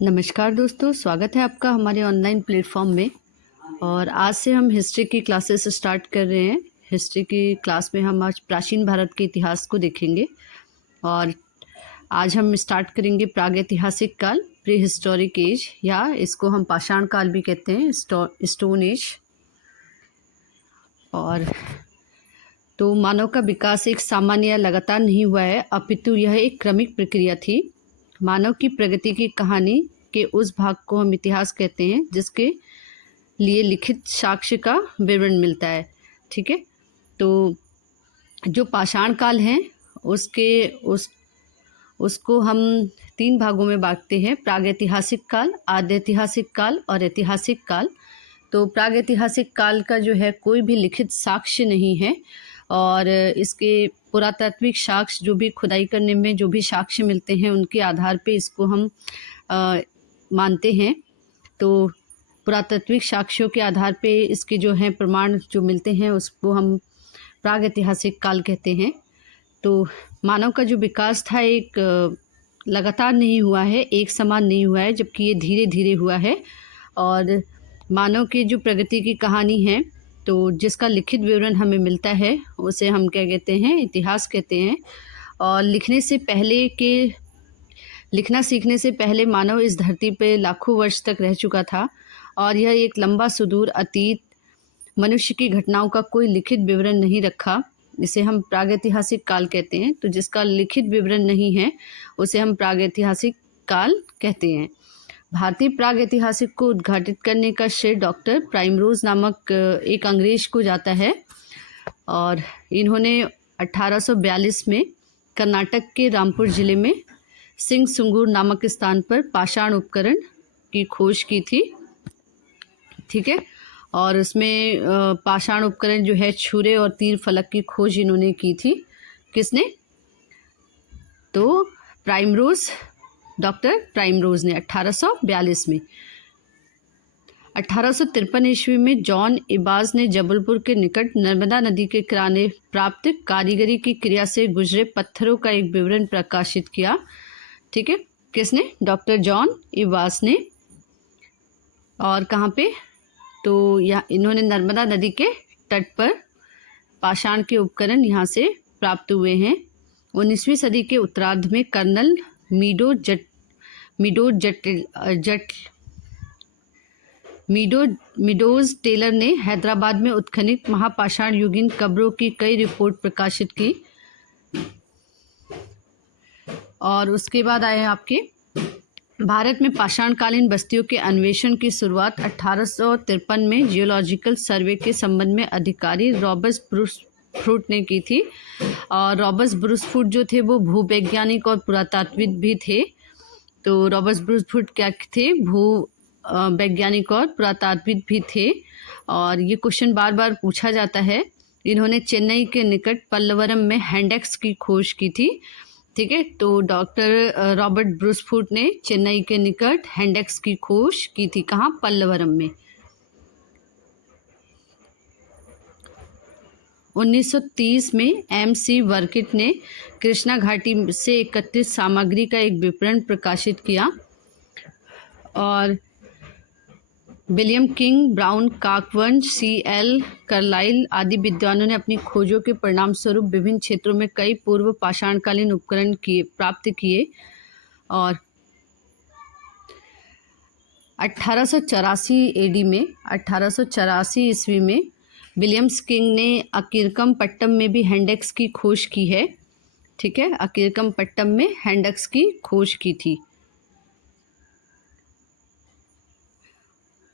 नमस्कार दोस्तों, स्वागत है आपका हमारे ऑनलाइन प्लेटफॉर्म में। और आज से हम हिस्ट्री की क्लासेस स्टार्ट कर रहे हैं। हिस्ट्री की क्लास में हम आज प्राचीन भारत के इतिहास को देखेंगे। और आज हम स्टार्ट करेंगे प्रागैतिहासिक काल, प्री हिस्टोरिक एज, या इसको हम पाषाण काल भी कहते हैं, स्टोन एज। और तो मानव का विकास एक सामान्य या लगातार नहीं हुआ है, अपितु यह एक क्रमिक प्रक्रिया थी। मानव की प्रगति की कहानी के उस भाग को हम इतिहास कहते हैं जिसके लिए लिखित साक्ष्य का विवरण मिलता है। ठीक है, तो जो पाषाण काल है उसको हम 3 भागों में बांटते हैं: प्रागैतिहासिक काल, आद्यैतिहासिक काल और ऐतिहासिक काल। तो प्रागैतिहासिक काल का जो है कोई भी लिखित साक्ष्य नहीं है, और इसके पुरातात्विक साक्ष्य जो भी खुदाई करने में जो भी साक्ष्य मिलते हैं उनके आधार पे इसको हम मानते हैं। तो पुरातात्विक साक्ष्यों के आधार पे इसके जो हैं प्रमाण जो मिलते हैं उसको हम प्रागैतिहासिक काल कहते हैं। तो मानव का जो विकास था एक लगातार नहीं हुआ है, एक समान नहीं हुआ है, जबकि ये धीरे धीरे हुआ है। और मानव की जो प्रगति की कहानी है, तो जिसका लिखित विवरण हमें मिलता है उसे हम क्या कहते हैं, इतिहास कहते हैं। और लिखना सीखने से पहले मानव इस धरती पे लाखों वर्ष तक रह चुका था, और यह एक लंबा सुदूर अतीत मनुष्य की घटनाओं का कोई लिखित विवरण नहीं रखा। इसे हम प्रागैतिहासिक काल कहते हैं। तो जिसका लिखित विवरण नहीं है उसे हम प्रागैतिहासिक काल कहते हैं। भारतीय प्रागैतिहासिक को उद्घाटित करने का श्रेय डॉक्टर प्राइमरोज नामक एक अंग्रेज को जाता है। और इन्होंने 1842 में कर्नाटक के रामपुर जिले में सिंह सुंगूर नामक स्थान पर पाषाण उपकरण की खोज की थी। ठीक है, और उसमें पाषाण उपकरण जो है छुरे और तीर फलक की खोज इन्होंने की थी। किसने? तो डॉक्टर प्राइमरोज ने 1842 में। 1853 ईस्वी में जॉन इबाज ने जबलपुर के निकट नर्मदा नदी के किनारे प्राप्त कारीगरी की क्रिया से गुजरे पत्थरों का एक विवरण प्रकाशित किया। ठीक है, किसने? डॉक्टर जॉन इबाज ने। और कहाँ पे? तो यहाँ इन्होंने नर्मदा नदी के तट पर पाषाण के उपकरण यहाँ से प्राप्त हुए हैं। 19वीं सदी के उत्तरार्ध में कर्नल मीडोज टेलर ने हैदराबाद में उत्खनित महापाषाण युगीन कब्रों की कई रिपोर्ट प्रकाशित की। और उसके बाद आए आपके भारत में पाषाणकालीन बस्तियों के अन्वेषण की शुरुआत 1853 में जियोलॉजिकल सर्वे के संबंध में अधिकारी रॉबर्ट ब्रूसफुट ने की थी। और रॉबर्ट ब्रूसफुट जो थे वो भूवैज्ञानिक और पुरातात्विक भी थे। तो रॉबर्ट ब्रूसफुट क्या थे? वैज्ञानिक और पुरातात्विक भी थे। और ये क्वेश्चन बार बार पूछा जाता है। इन्होंने चेन्नई के निकट पल्लवरम में हैंडेक्स की खोज की थी। ठीक है, तो डॉक्टर रॉबर्ट ब्रूसफुट ने चेन्नई के निकट हैंडेक्स की खोज की थी। कहाँ? पल्लवरम में। 1930 में MC वर्किट ने कृष्णा घाटी से एकत्रित सामग्री का एक विवरण प्रकाशित किया। और विलियम किंग, ब्राउन, काकवन, CL कार्लाइल आदि विद्वानों ने अपनी खोजों के परिणाम स्वरूप विभिन्न क्षेत्रों में कई पूर्व पाषाणकालीन उपकरण प्राप्त किए। और 1884 ईस्वी में विलियम्स किंग ने अकीरकम पट्टम में भी हैंडेक्स की खोज की है। ठीक है, अकीरकम पट्टम में हैंडेक्स की खोज की थी।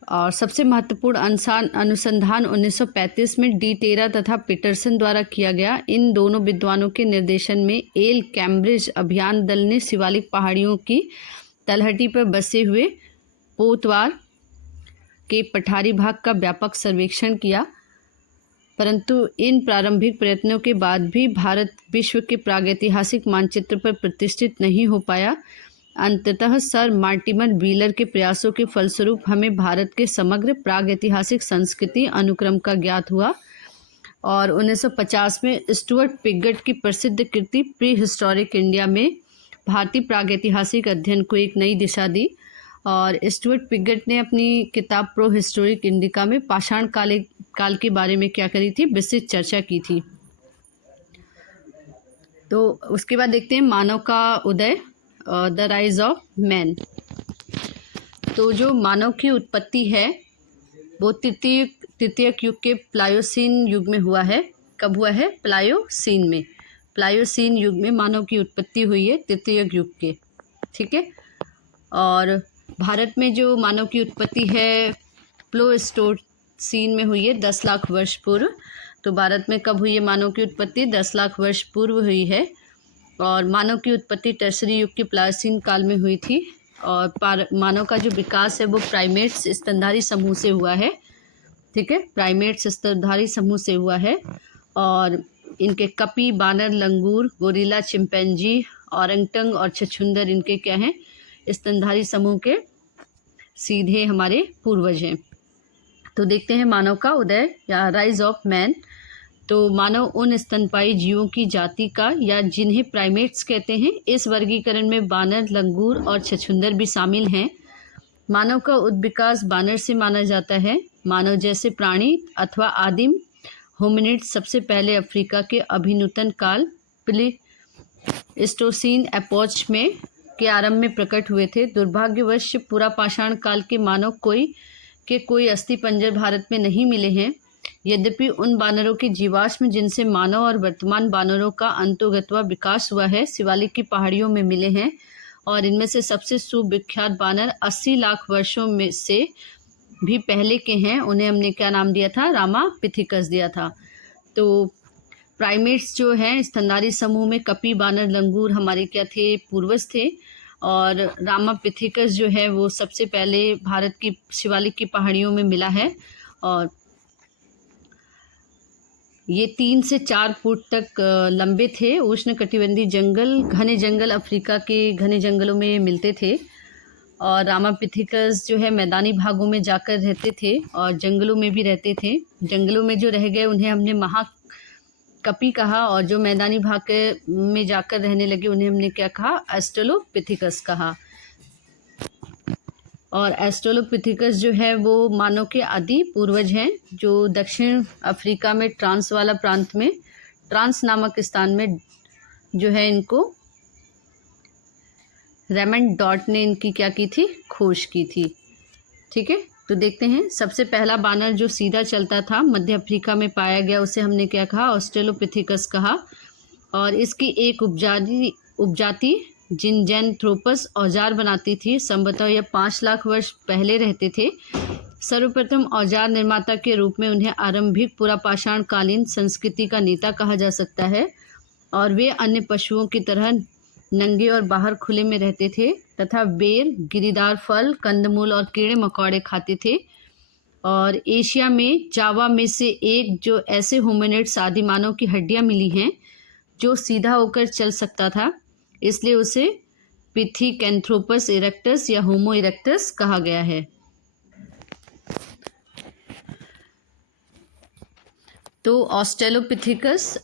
और सबसे महत्वपूर्ण अनुसंधान 1935 में डी टेरा तथा पीटरसन द्वारा किया गया। इन दोनों विद्वानों के निर्देशन में एल कैम्ब्रिज अभियान दल ने शिवालिक पहाड़ियों की तलहटी पर बसे हुए पोतवार के पठारी भाग का व्यापक सर्वेक्षण किया। परंतु इन प्रारंभिक प्रयत्नों के बाद भी भारत विश्व के प्रागैतिहासिक मानचित्र पर प्रतिष्ठित नहीं हो पाया। अंततः सर मार्टिमर व्हीलर के प्रयासों के फलस्वरूप हमें भारत के समग्र प्रागैतिहासिक संस्कृति अनुक्रम का ज्ञात हुआ। और 1950 में स्टुअर्ट पिगट की प्रसिद्ध कृति प्री हिस्टोरिक इंडिया में भारतीय प्रागैतिहासिक अध्ययन को एक नई दिशा दी। और स्टुअर्ट पिगट ने अपनी किताब प्रो हिस्टोरिक इंडिका में पाषाण काल के बारे में क्या करी थी, विस्तृत चर्चा की थी। तो उसके बाद देखते हैं मानव का उदय, द राइज ऑफ मैन। तो जो मानव की उत्पत्ति है वो तृतीयक युग के प्लायोसीन युग में हुआ है। कब हुआ है? प्लायोसीन में। प्लायोसीन युग में मानव की उत्पत्ति हुई है, तृतीयक युग के। ठीक है। और भारत में जो मानव की उत्पत्ति है प्लोस्टोसीन में हुई है 10 लाख वर्ष पूर्व। तो भारत में कब हुई है मानव की उत्पत्ति? 10 लाख वर्ष पूर्व हुई है। और मानव की उत्पत्ति टर्सरी युग के प्लायोसीन काल में हुई थी। और मानव का जो विकास है वो प्राइमेट्स स्तनधारी समूह से हुआ है। ठीक है, प्राइमेट्स स्तनधारी समूह से हुआ है। और इनके कपी, बानर, लंगूर, गोरिल्ला, चिंपैंजी, औरंगटंग और छछूंदर इनके क्या हैं? स्तनधारी समूह के सीधे हमारे पूर्वज हैं। तो देखते हैं मानव का उदय या राइज ऑफ मैन। तो मानव उन स्तनपायी जीवों की जाति का या जिन्हें प्राइमेट्स कहते हैं, इस वर्गीकरण में बानर, लंगूर और छछूंदर भी शामिल हैं। मानव का उत्विकास बानर से माना जाता है। मानव जैसे प्राणी अथवा आदिम होमिनिड सबसे पहले अफ्रीका के अभिनूतन काल प्लीस्टोसीन एपोच में के आरंभ में प्रकट हुए थे। दुर्भाग्यवश पूरा पाषाण काल के मानव कोई अस्थि पंजर भारत में नहीं मिले हैं। यद्यपि उन बानरों के जीवाश्म जिनसे मानव और वर्तमान बानरों का अंतोगत्वा विकास हुआ है शिवालिक की पहाड़ियों में मिले हैं। और इनमें से सबसे सुविख्यात बानर 80 लाख वर्षों में से भी पहले के हैं। उन्हें हमने क्या नाम दिया था? रामापिथिकस दिया था। तो प्राइमेट्स जो हैं स्तनधारी समूह में कपी, बानर, लंगूर हमारे क्या थे? पूर्वज थे। और रामापिथिकस जो है वो सबसे पहले भारत की शिवालिक की पहाड़ियों में मिला है। और ये 3 से 4 फुट तक लंबे थे। उष्णकटिबंधीय जंगल, घने जंगल, अफ्रीका के घने जंगलों में मिलते थे। और रामापिथिकस जो है मैदानी भागों में जाकर रहते थे और जंगलों में भी रहते थे। जंगलों में जो रह गए उन्हें हमने महाकपी कहा, और जो मैदानी भाग में जाकर रहने लगे उन्हें हमने क्या कहा? ऑस्ट्रेलोपिथिकस कहा। और ऑस्ट्रेलोपिथिकस जो है वो मानव के आदि पूर्वज हैं, जो दक्षिण अफ्रीका में ट्रांस वाला प्रांत में, ट्रांस नामक स्थान में जो है इनको रेमंड डॉट ने इनकी क्या की थी? खोज की थी। ठीक है। तो देखते हैं सबसे पहला बानर जो सीधा चलता था मध्य अफ्रीका में पाया गया, उसे हमने क्या कहा? ऑस्ट्रेलोपिथिकस कहा। और इसकी एक उपजाति जिनजेनथ्रोपस औजार बनाती थी। संभवतः यह 5 लाख वर्ष पहले रहते थे। सर्वप्रथम औजार निर्माता के रूप में उन्हें आरंभिक पुरापाषाण कालीन संस्कृति का नेता कहा जा सकता है। और वे अन्य पशुओं की तरह नंगे और बाहर खुले में रहते थे तथा बेर, गिरीदार फल, कंदमूल और कीड़े मकोड़े खाते थे। और एशिया में जावा में से एक जो ऐसे होमिनिड्स आदि मानव की हड्डियां मिली हैं जो सीधा होकर चल सकता था, इसलिए उसे पिथिकैंथ्रोपस इरेक्टस या होमो इरेक्टस कहा गया है। तो ऑस्ट्रेलोपिथिकस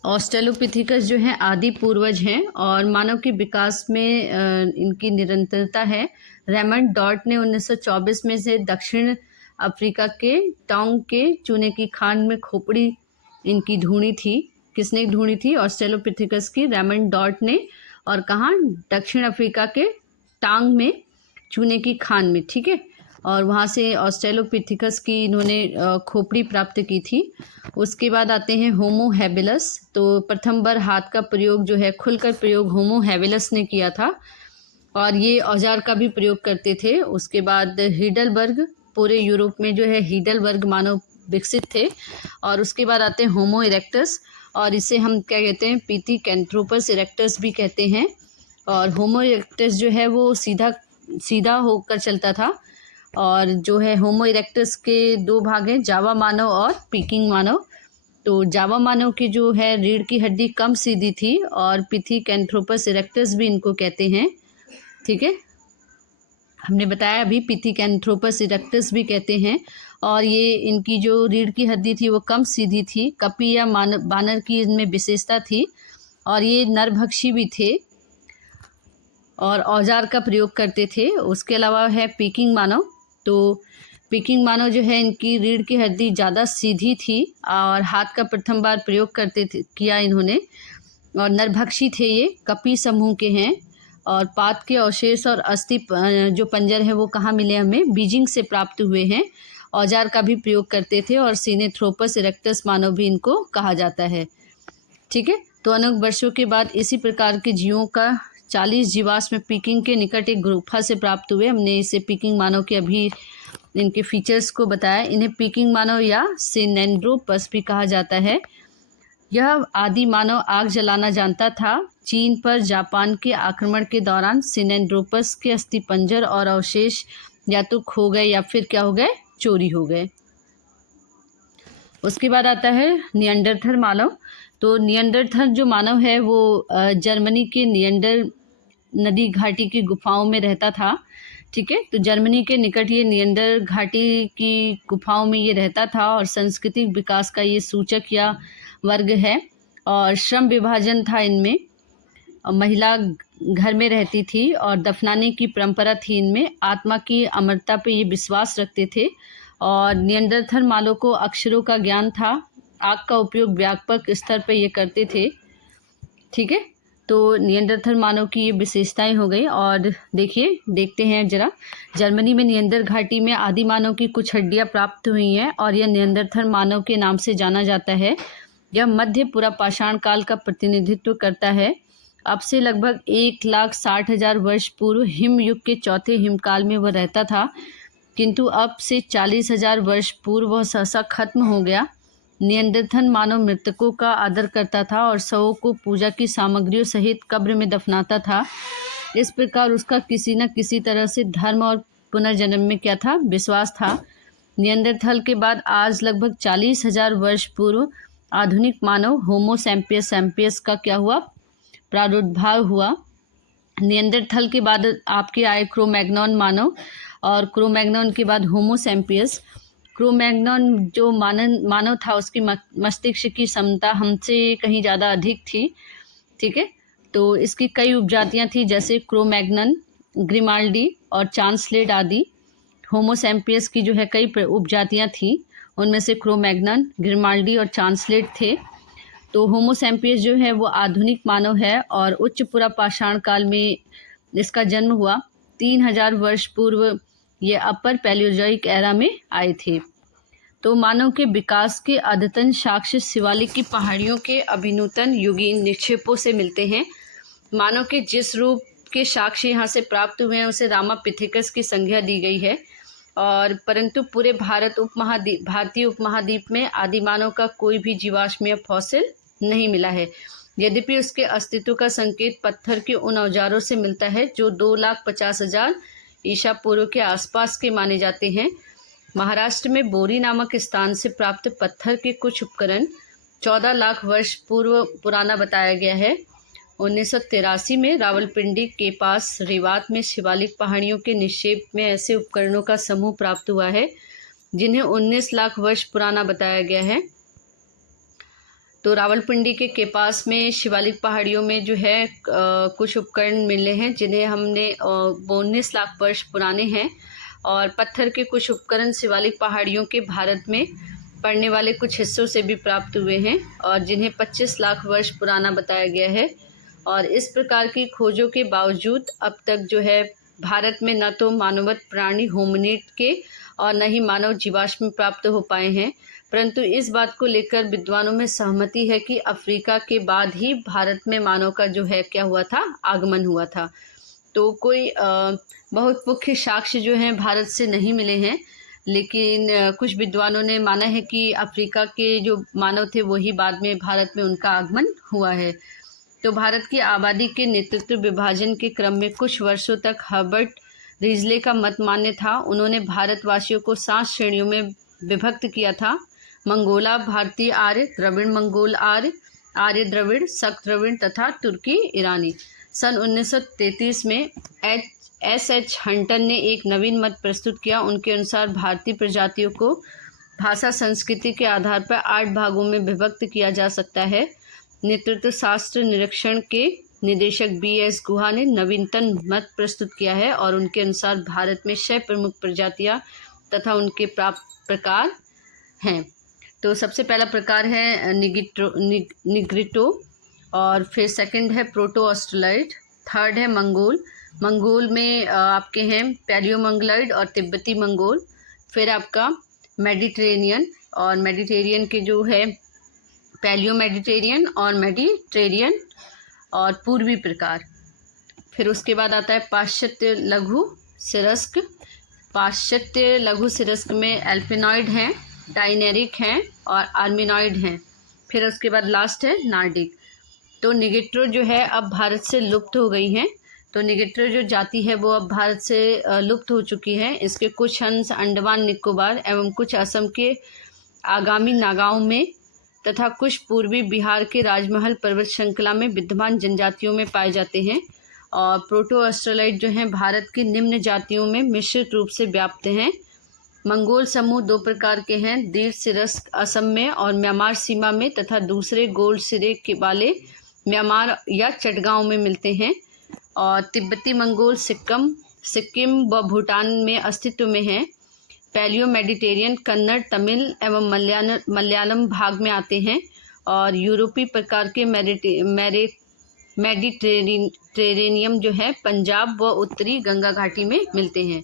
जो है आदि पूर्वज हैं और मानव के विकास में इनकी निरंतरता है। रेमंड डॉट ने 1924 में से दक्षिण अफ्रीका के टोंग के चूने की खान में खोपड़ी इनकी ढूंढी थी। किसने ढूंढी थी? ऑस्ट्रेलोपिथिकस की रेमंड डॉट ने। और कहाँ? दक्षिण अफ्रीका के टांग में चूने की खान में। ठीक है। और वहाँ से ऑस्ट्रेलोपिथिकस की इन्होंने खोपड़ी प्राप्त की थी। उसके बाद आते हैं होमो हैबिलस। तो प्रथम बार हाथ का प्रयोग जो है खुलकर प्रयोग होमो हैबिलस ने किया था और ये औजार का भी प्रयोग करते थे। उसके बाद हीडलबर्ग, पूरे यूरोप में जो है हीडलबर्ग मानव विकसित थे। और उसके बाद आते हैं होमो इरेक्टस, और इसे हम क्या कहते हैं? पिथिकैंथ्रोपस इरेक्टस भी कहते हैं। और होमो इरेक्टस जो है वो सीधा होकर चलता था। और जो है होमो इरेक्टस के 2 भाग हैं, जावा मानव और पीकिंग मानव। तो जावा मानव की जो है रीढ़ की हड्डी कम सीधी थी और पिथिकैंथ्रोपस इरेक्टस भी इनको कहते हैं। ठीक है, हमने बताया अभी पिथिकैंथ्रोपस इरेक्टस भी कहते हैं। और ये इनकी जो रीढ़ की हड्डी थी वो कम सीधी थी। कपी या बानर की इनमें विशेषता थी और ये नरभक्षी भी थे। और औजार का प्रयोग करते थे। उसके अलावा है पीकिंग मानव। तो पीकिंग मानव जो है, इनकी रीढ़ की हड्डी ज़्यादा सीधी थी और हाथ का प्रथम बार प्रयोग करते थे किया इन्होंने। और नरभक्षी थे ये, कपी समूह के हैं। और पात के अवशेष और अस्थि जो पंजर है वो कहाँ मिले हमें, बीजिंग से प्राप्त हुए हैं। औजार का भी प्रयोग करते थे और सिनेथ्रोपस इरेक्टस मानव भी इनको कहा जाता है। ठीक है, तो अनेक वर्षों के बाद इसी प्रकार के जीवों का 40 जीवाश्म पीकिंग के निकट एक गुफा से प्राप्त हुए। हमने इसे पीकिंग मानव के अभी इनके फीचर्स को बताया। इन्हें पीकिंग मानव या सिनेंड्रोपस भी कहा जाता है। यह आदि मानव आग जलाना जानता था। चीन पर जापान के आक्रमण के दौरान सिनेंड्रोपस के अस्थिपंजर और अवशेष या तो खो गए या फिर क्या हो गए, चोरी हो गए। उसके बाद आता है निएंडरथल मानव। तो निएंडरथल जो मानव है वो जर्मनी के निएंडर नदी घाटी की गुफाओं में रहता था। ठीक है, तो जर्मनी के निकट ये निएंडर घाटी की गुफाओं में ये रहता था और सांस्कृतिक विकास का ये सूचक या वर्ग है। और श्रम विभाजन था इनमें, महिला घर में रहती थी और दफनाने की परंपरा थी इनमें। आत्मा की अमरता पे ये विश्वास रखते थे। और निएंडरथल मानव को अक्षरों का ज्ञान था। आग का उपयोग व्यापक स्तर पे ये करते थे। ठीक है, तो निएंडरथल मानव की ये विशेषताएं हो गई। और देखते हैं जरा, जर्मनी में निएंडर घाटी में आदि मानव की कुछ हड्डियां प्राप्त हुई हैं और यह निएंडरथल मानव के नाम से जाना जाता है। यह मध्य पूरा पाषाण काल का प्रतिनिधित्व करता है। अब से लगभग 1,60,000 वर्ष पूर्व हिम युग के चौथे हिमकाल में वह रहता था, किंतु अब से 40,000 वर्ष पूर्व वह सहसा खत्म हो गया। निएंडरथल मानव मृतकों का आदर करता था और शवों को पूजा की सामग्रियों सहित कब्र में दफनाता था। इस प्रकार उसका किसी न किसी तरह से धर्म और पुनर्जन्म में क्या था, विश्वास था। निएंडरथल के बाद आज लगभग 40,000 वर्ष पूर्व आधुनिक मानव होमो सैपियंस का क्या हुआ, प्रादुर्भाव हुआ। निएंडरथल के बाद आपके आए क्रो-मैग्नन मानव और क्रो-मैग्नन के बाद होमो सैपियंस। क्रो-मैग्नन जो मानव था उसकी मस्तिष्क की क्षमता हमसे कहीं ज़्यादा अधिक थी। ठीक है, तो इसकी कई उपजातियां थी जैसे क्रो-मैग्नन, ग्रिमाल्डी और चांसलेट आदि। होमो सैपियंस की जो है कई उपजातियां थी, उनमें से क्रो-मैग्नन, ग्रिमाल्डी और चांसलेट थे। तो होमो सैपियंस जो है वो आधुनिक मानव है और उच्च पुरा पाषाण काल में इसका जन्म हुआ। 3,000 वर्ष पूर्व ये अपर पैलियोजोइक एरा में आए थे। तो मानव के विकास के अद्यतन साक्ष्य शिवालिक की पहाड़ियों के अभिनूतन युगीन निक्षेपों से मिलते हैं। मानव के जिस रूप के साक्ष्य यहाँ से प्राप्त हुए हैं उसे रामापिथेकस की संज्ञा दी गई है। और परंतु पूरे भारतीय उपमहाद्वीप में आदिमानव का कोई भी जीवाश्म या फॉसिल नहीं मिला है। यद्यपि उसके अस्तित्व का संकेत पत्थर के उन औजारों से मिलता है जो 2,50,000 ईसा पूर्व के आसपास के माने जाते हैं। महाराष्ट्र में बोरी नामक स्थान से प्राप्त पत्थर के कुछ उपकरण 14 लाख वर्ष पूर्व पुराना बताया गया है। 1983 में रावलपिंडी के पास रेवात में शिवालिक पहाड़ियों के निक्षेप में ऐसे उपकरणों का समूह प्राप्त हुआ है जिन्हें 19 लाख वर्ष पुराना बताया गया है। तो रावलपिंडी के पास में शिवालिक पहाड़ियों में जो है कुछ उपकरण मिले हैं जिन्हें हमने 19 लाख वर्ष पुराने हैं। और पत्थर के कुछ उपकरण शिवालिक पहाड़ियों के भारत में पड़ने वाले कुछ हिस्सों से भी प्राप्त हुए हैं और जिन्हें 25 लाख वर्ष पुराना बताया गया है। और इस प्रकार की खोजों के बावजूद अब तक जो है भारत में न तो मानववत प्राणी होमिनिड के और न ही मानव जीवाश्म प्राप्त हो पाए हैं, परंतु इस बात को लेकर विद्वानों में सहमति है कि अफ्रीका के बाद ही भारत में मानव का जो है क्या हुआ था, आगमन हुआ था। तो कोई बहुत मुख्य साक्ष्य जो हैं भारत से नहीं मिले हैं, लेकिन कुछ विद्वानों ने माना है कि अफ्रीका के जो मानव थे वही बाद में भारत में उनका आगमन हुआ है। तो भारत की आबादी के नेतृत्व विभाजन के क्रम में कुछ वर्षों तक हर्बर्ट रिजले का मत मान्य था। उन्होंने भारतवासियों को 7 श्रेणियों में विभक्त किया था: मंगोला, भारतीय आर्य, द्रविड़ मंगोल आर्य, आर्य द्रविड़, शक द्रविड़ तथा तुर्की ईरानी। सन 1933 में एच हंटर ने एक नवीन मत प्रस्तुत किया। उनके अनुसार भारतीय प्रजातियों को भाषा संस्कृति के आधार पर 8 भागों में विभक्त किया जा सकता है। नेतृत्व शास्त्र निरीक्षण के निदेशक BS गुहा ने नवीनतम मत प्रस्तुत किया है और उनके अनुसार भारत में 6 प्रमुख प्रजातियां तथा उनके प्रकार हैं। तो सबसे पहला प्रकार है निग्रिटो, और फिर सेकंड है प्रोटो ऑस्ट्रेलॉइड, थर्ड है मंगोल। मंगोल में आपके हैं पैलियो मंगोलॉइड और तिब्बती मंगोल। फिर आपका मेडिटेरेनियन, और मेडिटेरियन के जो है पैलियो मेडिटेरियन और मेडिटेरियन और पूर्वी प्रकार। फिर उसके बाद आता है पाश्चात्य लघु सिरस्क। पाश्चात्य लघु सिरस्क में एल्पिनॉइड हैं, डायनेरिक हैं और आर्मिनॉइड हैं। फिर उसके बाद लास्ट है नार्डिक। तो निग्रिटो जो है अब भारत से लुप्त हो गई हैं। तो निग्रिटो जो जाति है वो अब भारत से लुप्त हो चुकी है। इसके कुछ अंश अंडमान निकोबार एवं कुछ असम के आगामी नागाओं में तथा कुछ पूर्वी बिहार के राजमहल पर्वत श्रृंखला में विद्यमान जनजातियों में पाए जाते हैं। और प्रोटो ऑस्ट्रेलॉइड जो हैं भारत की निम्न जातियों में मिश्रित रूप से व्याप्त हैं। मंगोल समूह 2 प्रकार के हैं, दीर्घ सिरस्क असम में और म्यांमार सीमा में तथा दूसरे गोल सिरे के वाले म्यांमार या चटगांव में मिलते हैं। और तिब्बती मंगोल सिक्किम व भूटान में अस्तित्व में हैं। पैलियो मेडिटेरियन कन्नड़, तमिल एवं मलयालम भाग में आते हैं। और यूरोपीय प्रकार के मेडिटेरेनियम जो है पंजाब व उत्तरी गंगा घाटी में मिलते हैं।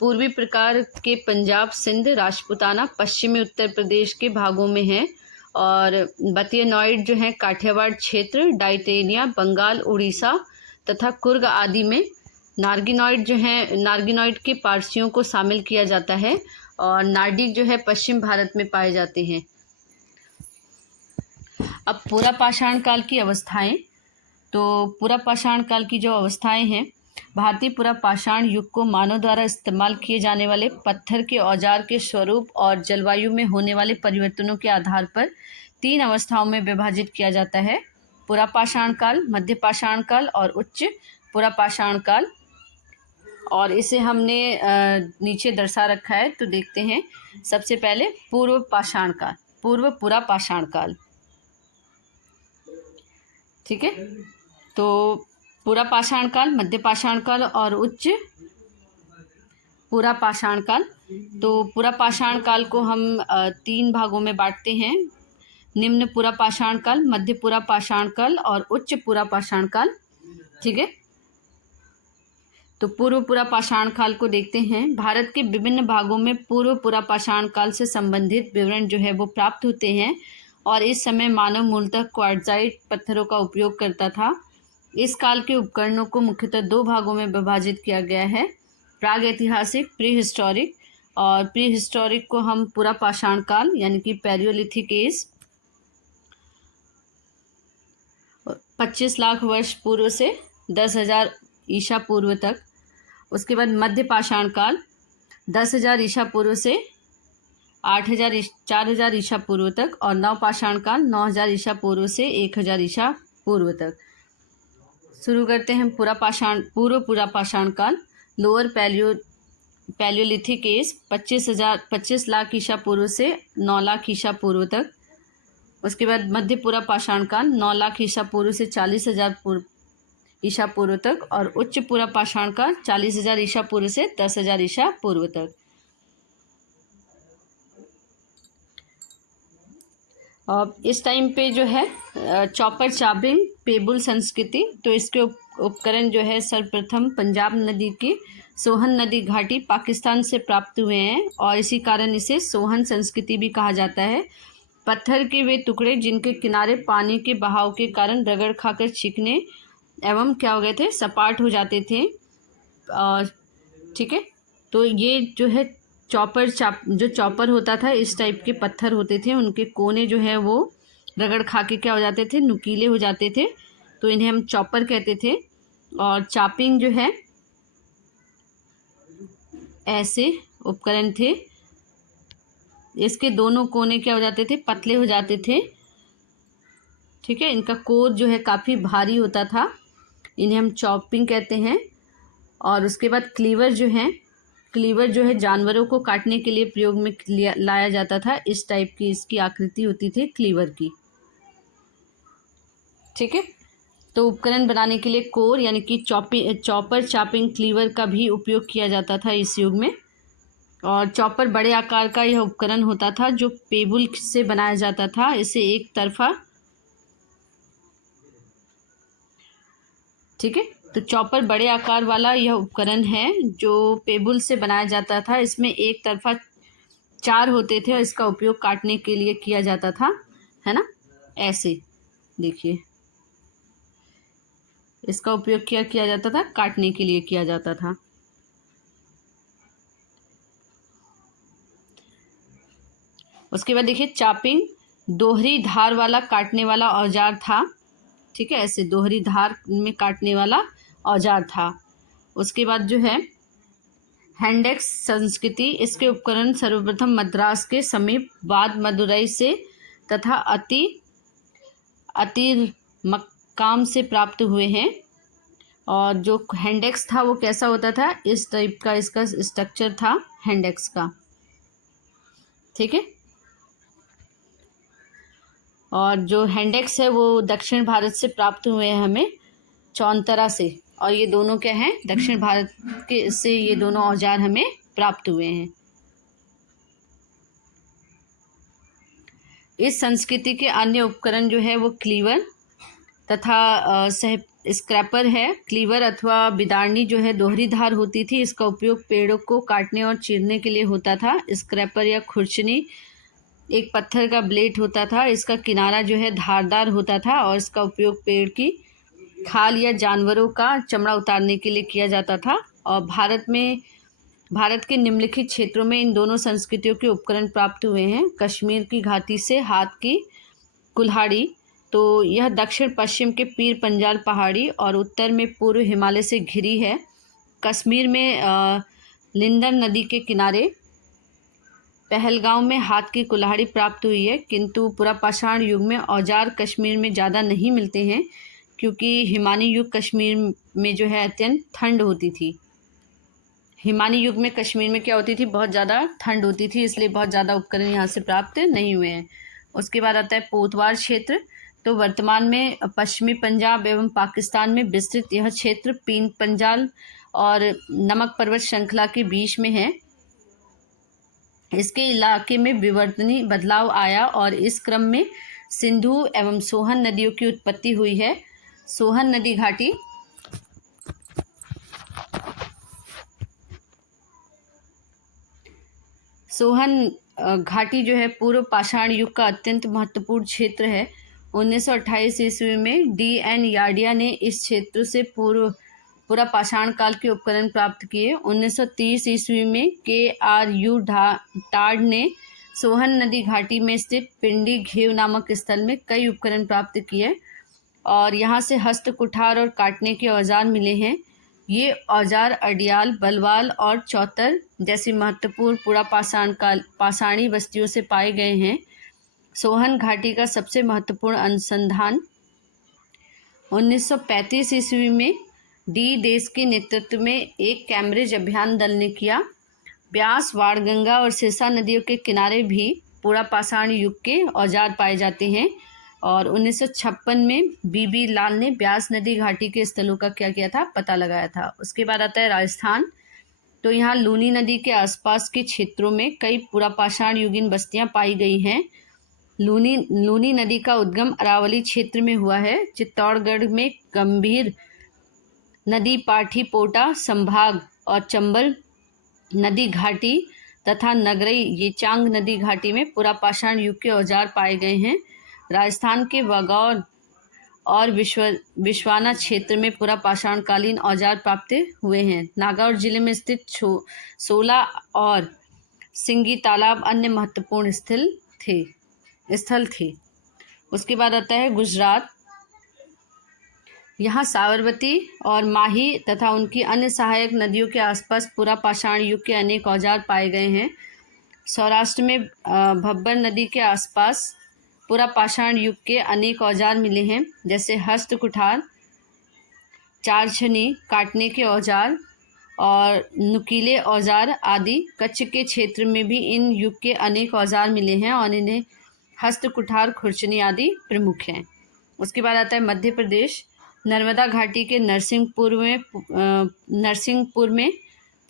पूर्वी प्रकार के पंजाब, सिंध, राजपूताना, पश्चिमी उत्तर प्रदेश के भागों में हैं। और बतियनॉइड जो है काठियावाड़ क्षेत्र, डाइटेनिया, बंगाल, उड़ीसा तथा कुर्ग आदि में। नार्गिनॉइड जो है, नार्गिनॉइड के पारसियों को शामिल किया जाता है। और नार्डिक जो है पश्चिम भारत में पाए जाते हैं। अब पूरा पाषाण काल की अवस्थाएं। तो पूरा पाषाण काल की जो अवस्थाएं हैं, भारतीय पूरा पाषाण युग को मानव द्वारा इस्तेमाल किए जाने वाले पत्थर के औजार के स्वरूप और जलवायु में होने वाले परिवर्तनों के आधार पर 3 अवस्थाओं में विभाजित किया जाता है। पूरा पाषाण काल, मध्य पाषाण काल और उच्च पूरा पाषाण काल। और इसे हमने नीचे दर्शा रखा है, तो देखते हैं। सबसे पहले पूर्व पाषाण काल, पूर्व पूरा पाषाण काल, ठीक है। तो पूरा पाषाण काल, मध्य पाषाण काल और उच्च पूरा पाषाण काल। तो पूरा पाषाण काल को हम 3 भागों में बांटते हैं, निम्न पूरा पाषाण काल, मध्य पूरा पाषाण काल और उच्च पूरा पाषाण काल, ठीक है। तो पूर्व पूरा पाषाण काल को देखते हैं। भारत के विभिन्न भागों में पूर्व पूरा पाषाण काल से संबंधित विवरण जो है वो प्राप्त होते हैं। और इस समय मानव मूलतः क्वार्ट्जाइट पत्थरों का उपयोग करता था। इस काल के उपकरणों को मुख्यतः 2 भागों में विभाजित किया गया है, प्राग ऐतिहासिक, प्री हिस्टोरिक। और प्री हिस्टोरिक को हम पूरा पाषाण काल यानी कि पैलियोलिथिक एज 25 लाख वर्ष पूर्व से 10,000 ईसा पूर्व तक। उसके बाद मध्य पाषाण काल 10,000 ईसा पूर्व से 4,000 ईसा पूर्व तक। और नव पाषाण काल 9,000 ईसा पूर्व से 1,000 ईसा पूर्व तक। शुरू करते हैं पूर्व पूरा पाषाण काल। लोअर पैलियोलिथिक एज 25 लाख ईसा पूर्व से 9 लाख ईसा पूर्व तक। उसके बाद मध्य पूरा पाषाण काल 9 लाख ईसा पूर्व से 40,000 ईसा पूर्व तक। और उच्च पूरा पाषाण काल 40,000 ईसा पूर्व से 10,000 ईसा पूर्व तक। अब इस टाइम पे जो है चॉपर चाबिंग पेबुल संस्कृति, तो इसके उपकरण जो है सर्वप्रथम पंजाब नदी की सोहन नदी घाटी पाकिस्तान से प्राप्त हुए हैं। और इसी कारण इसे सोहन संस्कृति भी कहा जाता है। पत्थर के वे टुकड़े जिनके किनारे पानी के बहाव के कारण रगड़ खाकर चिकने एवं क्या हो गए थे, सपाट हो जाते थे, ठीक है। तो ये जो है जो चॉपर होता था, इस टाइप के पत्थर होते थे, उनके कोने जो है वो रगड़ खा के क्या हो जाते थे, नुकीले हो जाते थे, तो इन्हें हम चॉपर कहते थे। और चापिंग जो है ऐसे उपकरण थे, इसके दोनों कोने क्या हो जाते थे, पतले हो जाते थे, ठीक है। इनका कोर जो है काफ़ी भारी होता था, इन्हें हम चॉपिंग कहते हैं। और उसके बाद क्लीवर जो है जानवरों को काटने के लिए प्रयोग में लाया जाता था। इस टाइप की इसकी आकृति होती थी क्लीवर की, ठीक है। तो उपकरण बनाने के लिए कोर यानी कि चॉपर, चॉपिंग क्लीवर का भी उपयोग किया जाता था इस युग में। और चॉपर बड़े आकार का यह उपकरण होता था जो पेबुल से बनाया जाता था। इसे एक तरफा, ठीक है, तो चॉपर बड़े आकार वाला यह उपकरण है जो पेबुल से बनाया जाता था। इसमें एक तरफा चार होते थे और इसका उपयोग काटने के लिए किया जाता था, है ना। ऐसे देखिए, इसका उपयोग किया जाता था, काटने के लिए किया जाता था। उसके बाद देखिए चापिंग दोहरी धार वाला काटने वाला औजार था, ठीक है, ऐसे दोहरी धार में काटने वाला औजार था। उसके बाद जो है हैंडेक्स संस्कृति, इसके उपकरण सर्वप्रथम मद्रास के समीप बाद मदुरई से तथा अति मक्काम से प्राप्त हुए हैं। और जो हैंडेक्स था वो कैसा होता था, इस टाइप का इसका स्ट्रक्चर था हैंडेक्स का, ठीक है। और जो हैंडेक्स है वो दक्षिण भारत से प्राप्त हुए हैं हमें, चौंतरा से। और ये दोनों क्या हैं, दक्षिण भारत के से ये दोनों औजार हमें प्राप्त हुए हैं। इस संस्कृति के अन्य उपकरण जो है वो क्लीवर तथा स्क्रैपर है। क्लीवर अथवा बिदारनी जो है दोहरी धार होती थी, इसका उपयोग पेड़ों को काटने और चीरने के लिए होता था। स्क्रैपर या खुरचनी एक पत्थर का ब्लेड होता था, इसका किनारा जो है धारदार होता था और इसका उपयोग पेड़ की खाल या जानवरों का चमड़ा उतारने के लिए किया जाता था। और भारत के निम्नलिखित क्षेत्रों में इन दोनों संस्कृतियों के उपकरण प्राप्त हुए हैं। कश्मीर की घाटी से हाथ की कुल्हाड़ी, तो यह दक्षिण पश्चिम के पीर पंजाल पहाड़ी और उत्तर में पूर्व हिमालय से घिरी है। कश्मीर में लिंदर नदी के किनारे पहलगांव में हाथ की कुल्हाड़ी प्राप्त हुई है, किंतु पुरापाषाण युग में औजार कश्मीर में ज़्यादा नहीं मिलते हैं क्योंकि हिमानी युग कश्मीर में जो है अत्यंत ठंड होती थी। हिमानी युग में कश्मीर में क्या होती थी, बहुत ज़्यादा ठंड होती थी, इसलिए बहुत ज़्यादा उपकरण यहाँ से प्राप्त नहीं हुए हैं। उसके बाद आता है पोतवार क्षेत्र। तो वर्तमान में पश्चिमी पंजाब एवं पाकिस्तान में विस्तृत यह क्षेत्र पीन पंजाल और नमक पर्वत श्रृंखला के बीच में है। इसके इलाके में विवर्तनीय बदलाव आया और इस क्रम में सिंधु एवं सोहन नदियों की उत्पत्ति हुई है। सोहन नदी घाटी जो है पूर्व पाषाण युग का अत्यंत महत्वपूर्ण क्षेत्र है। 1928 ईस्वी में D.N. यार्डिया ने इस क्षेत्र से पूरा पाषाण काल के उपकरण प्राप्त किए। 1930 ईस्वी में K.R.U. टार्ड ने सोहन नदी घाटी में स्थित पिंडी घेव नामक स्थल में कई उपकरण प्राप्त किए और यहाँ से हस्त कुठार और काटने के औजार मिले हैं। ये औजार अडियाल, बलवाल और चौतर जैसी महत्वपूर्ण पूरा पाषाणी बस्तियों से पाए गए हैं। सोहन घाटी का सबसे महत्वपूर्ण अनुसंधान 1935 ईस्वी में डी देश के नेतृत्व में एक कैम्ब्रिज अभियान दल ने किया। ब्यास, बाणगंगा और सिरसा नदियों के किनारे भी पूरा पाषाण युग के औजार पाए जाते हैं। और 1956 में बीबी लाल ने ब्यास नदी घाटी के स्थलों का क्या किया था, पता लगाया था। उसके बाद आता है राजस्थान। तो यहाँ लूनी नदी के आसपास के क्षेत्रों में कई पूरा पाषाण युगीन बस्तियां पाई गई हैं। लूनी नदी का उद्गम अरावली क्षेत्र में हुआ है। चित्तौड़गढ़ में गंभीर नदी पाठीपोटा संभाग और चंबल नदी घाटी तथा नगरई येचांग नदी घाटी में पूरा पाषाण युग के औजार पाए गए हैं। राजस्थान के वागौर और विश्वाना क्षेत्र में पूरा पाषाणकालीन औजार प्राप्त हुए हैं। नागौर जिले में स्थित सोला और सिंगी तालाब अन्य महत्वपूर्ण स्थल थे। उसके बाद आता है गुजरात। यहाँ साबरमती और माही तथा उनकी अन्य सहायक नदियों के आसपास पूरा पाषाण युग के अनेक औजार पाए गए हैं। सौराष्ट्र में भब्बर नदी के आसपास पूरा पाषाण युग के अनेक औजार मिले हैं, जैसे हस्त कुठार, चारछनी, काटने के औजार और नुकीले औजार आदि। कच्छ के क्षेत्र में भी इन युग के अनेक औजार मिले हैं और इन्हें हस्त कुठार, खुरचनी आदि प्रमुख हैं। उसके बाद आता है मध्य प्रदेश। नर्मदा घाटी के नरसिंहपुर में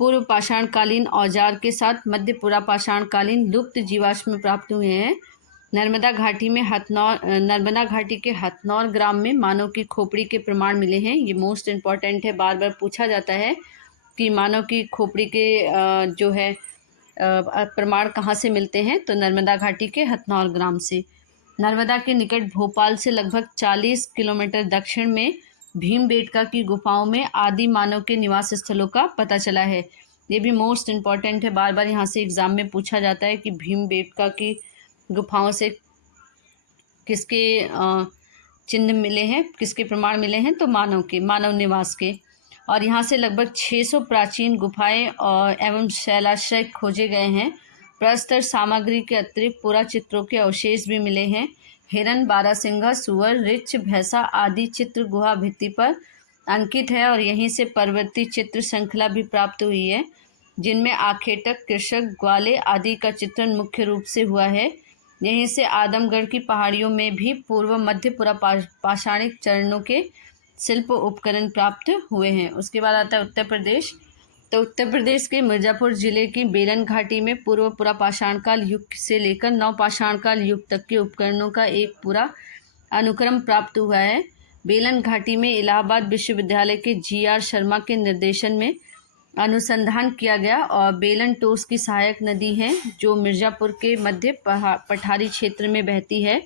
पूर्व पाषाणकालीन औजार के साथ मध्य पुरापाषाणकालीन लुप्त जीवाश्म प्राप्त हुए हैं। नर्मदा घाटी के हथनौर ग्राम में मानव की खोपड़ी के प्रमाण मिले हैं। ये मोस्ट इम्पॉर्टेंट है, बार बार पूछा जाता है कि मानव की खोपड़ी के जो है प्रमाण कहाँ से मिलते हैं, तो नर्मदा घाटी के हथनौर ग्राम से। नर्मदा के निकट भोपाल से लगभग 40 किलोमीटर दक्षिण में भीमबेटका की गुफाओं में आदि मानव के निवास स्थलों का पता चला है। ये भी मोस्ट इम्पॉर्टेंट है, बार बार यहाँ से एग्जाम में पूछा जाता है कि भीमबेटका की गुफाओं से किसके चिन्ह मिले हैं, किसके प्रमाण मिले हैं, तो मानव निवास के। और यहाँ से लगभग 600 प्राचीन गुफाएं और एवं शैलाश्रय खोजे गए हैं। प्रस्तर सामग्री के अतिरिक्त पुराचित्रों के अवशेष भी मिले हैं। हिरन, बारहसिंगा, सुअर, ऋछ, भैंसा आदि चित्र गुहा भित्ति पर अंकित है और यहीं से पर्वतीय चित्र श्रृंखला भी प्राप्त हुई है, जिनमें आखेटक, कृषक, ग्वाले आदि का चित्रण मुख्य रूप से हुआ है। यहीं से आदमगढ़ की पहाड़ियों में भी पूर्व मध्य पाषाणिक चरणों के शिल्प उपकरण प्राप्त हुए हैं। उसके बाद आता है उत्तर प्रदेश। तो उत्तर प्रदेश के मिर्ज़ापुर जिले की बेलन घाटी में पूर्व पुरापाषाणकाल युग से लेकर नवपाषाणकाल युग तक के उपकरणों का एक पूरा अनुक्रम प्राप्त हुआ है। बेलन घाटी में इलाहाबाद विश्वविद्यालय के GR शर्मा के निर्देशन में अनुसंधान किया गया और बेलन टोस की सहायक नदी है जो मिर्ज़ापुर के मध्य पठारी क्षेत्र में बहती है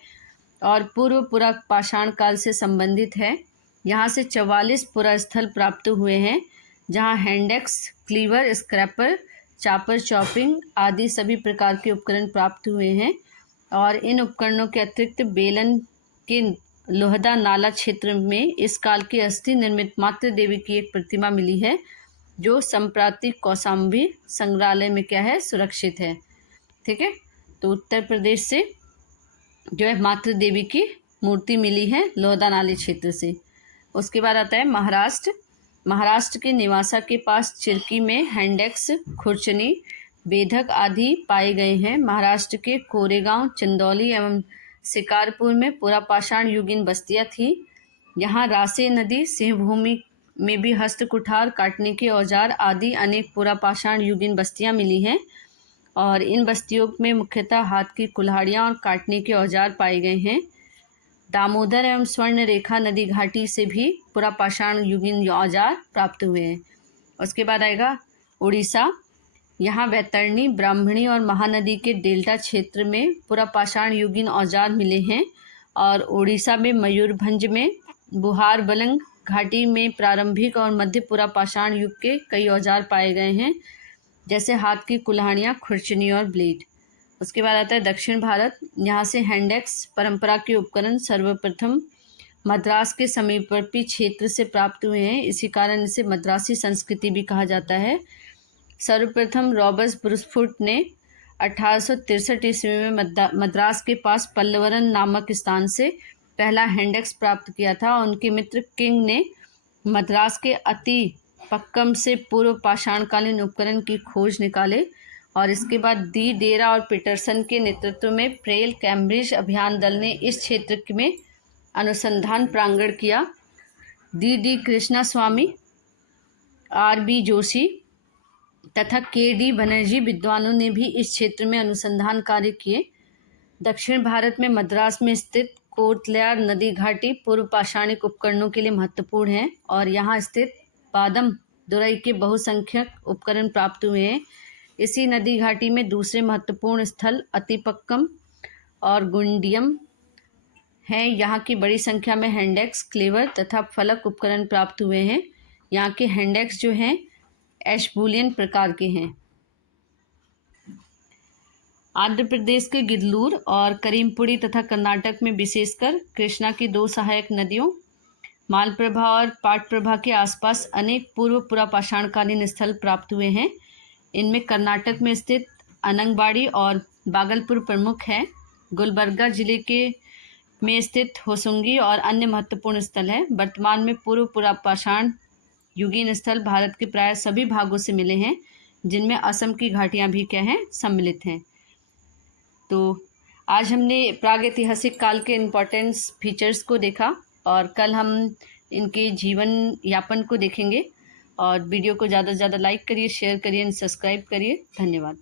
और पूर्व पुरापाषाण काल से संबंधित है। यहाँ से 44 पुरास्थल प्राप्त हुए हैं, जहाँ हैंडेक्स, क्लीवर, स्क्रैपर, चापर, चॉपिंग आदि सभी प्रकार के उपकरण प्राप्त हुए हैं। और इन उपकरणों के अतिरिक्त बेलन के लोहदा नाला क्षेत्र में इस काल की अस्थि निर्मित मातृ देवी की एक प्रतिमा मिली है, जो संप्रातिक कौशाम्बी संग्रहालय में क्या है, सुरक्षित है। ठीक है, तो उत्तर प्रदेश से जो है मातृ देवी की मूर्ति मिली है लोहदा नाले क्षेत्र से। उसके बाद आता है महाराष्ट्र। महाराष्ट्र के निवासा के पास चिरकी में हैंडेक्स, खुरचनी, बेधक आदि पाए गए हैं। महाराष्ट्र के कोरेगांव, चंदौली एवं शिकारपुर में पुरापाषाण युगीन बस्तियां थी। यहाँ रासे नदी, सिंहभूमि में भी हस्त कुठार, काटने के औजार आदि अनेक पुरापाषाण युगीन बस्तियां मिली हैं और इन बस्तियों में मुख्यतः हाथ की कुल्हाड़ियाँ और काटने के औजार पाए गए हैं। दामोदर एवं स्वर्ण रेखा नदी घाटी से भी पुरापाषाण युगीन औजार प्राप्त हुए हैं। उसके बाद आएगा उड़ीसा। यहाँ वैतरणी, ब्राह्मणी और महानदी के डेल्टा क्षेत्र में पुरापाषाण युगीन औजार मिले हैं और उड़ीसा में मयूरभंज में बुहार बलंग घाटी में प्रारंभिक और मध्य पुरापाषाण युग के कई औजार पाए गए हैं, जैसे हाथ की कुल्हाड़ियाँ, खुरचनी और ब्लेड। उसके बाद आता है दक्षिण भारत। यहाँ से हैंडेक्स परंपरा के उपकरण सर्वप्रथम मद्रास के समीपवर्ती क्षेत्र से प्राप्त हुए हैं, इसी कारण इसे मद्रासी संस्कृति भी कहा जाता है। सर्वप्रथम रॉबर्ट ब्रूसफुट ने 1863 ईस्वी में मद्रास के पास पल्लवरन नामक स्थान से पहला हैंडेक्स प्राप्त किया था। उनके मित्र किंग ने मद्रास के अति पक्कम से पूर्व पाषाणकालीन उपकरण की खोज निकाले और इसके बाद डी डेरा और पीटरसन के नेतृत्व में प्रेल कैम्ब्रिज अभियान दल ने इस क्षेत्र में अनुसंधान प्रांगण किया। डी कृष्णा स्वामी, RB जोशी तथा KD बनर्जी विद्वानों ने भी इस क्षेत्र में अनुसंधान कार्य किए। दक्षिण भारत में मद्रास में स्थित कोटल्यार नदी घाटी पूर्व पाषाणिक उपकरणों के लिए महत्वपूर्ण है और यहाँ स्थित बादम दुरई के बहुसंख्यक उपकरण प्राप्त हुए हैं। इसी नदी घाटी में दूसरे महत्वपूर्ण स्थल अतिपक्कम और गुंडियम हैं। यहाँ की बड़ी संख्या में हैंडेक्स, क्लेवर तथा फलक उपकरण प्राप्त हुए हैं। यहाँ के हैंडेक्स जो हैं एशबुलियन प्रकार के हैं। आंध्र प्रदेश के गिदलूर और करीमपुरी तथा कर्नाटक में विशेषकर कृष्णा की 2 सहायक नदियों मालप्रभा और पाटप्रभा के आसपास अनेक पूर्व पुरापाषाणकालीन स्थल प्राप्त हुए हैं। इनमें कर्नाटक में स्थित अनंगबाड़ी और बागलपुर प्रमुख है। गुलबर्गा जिले के में स्थित होसुंगी और अन्य महत्वपूर्ण स्थल है। वर्तमान में पूर्व पुरापाषाण युगीन स्थल भारत के प्राय सभी भागों से मिले हैं, जिनमें असम की घाटियां भी क्या हैं, सम्मिलित हैं। तो आज हमने प्रागैतिहासिक काल के इम्पोर्टेंस फीचर्स को देखा और कल हम इनके जीवन यापन को देखेंगे। और वीडियो को ज़्यादा से ज़्यादा लाइक करिए, शेयर करिए एंड सब्सक्राइब करिए। धन्यवाद।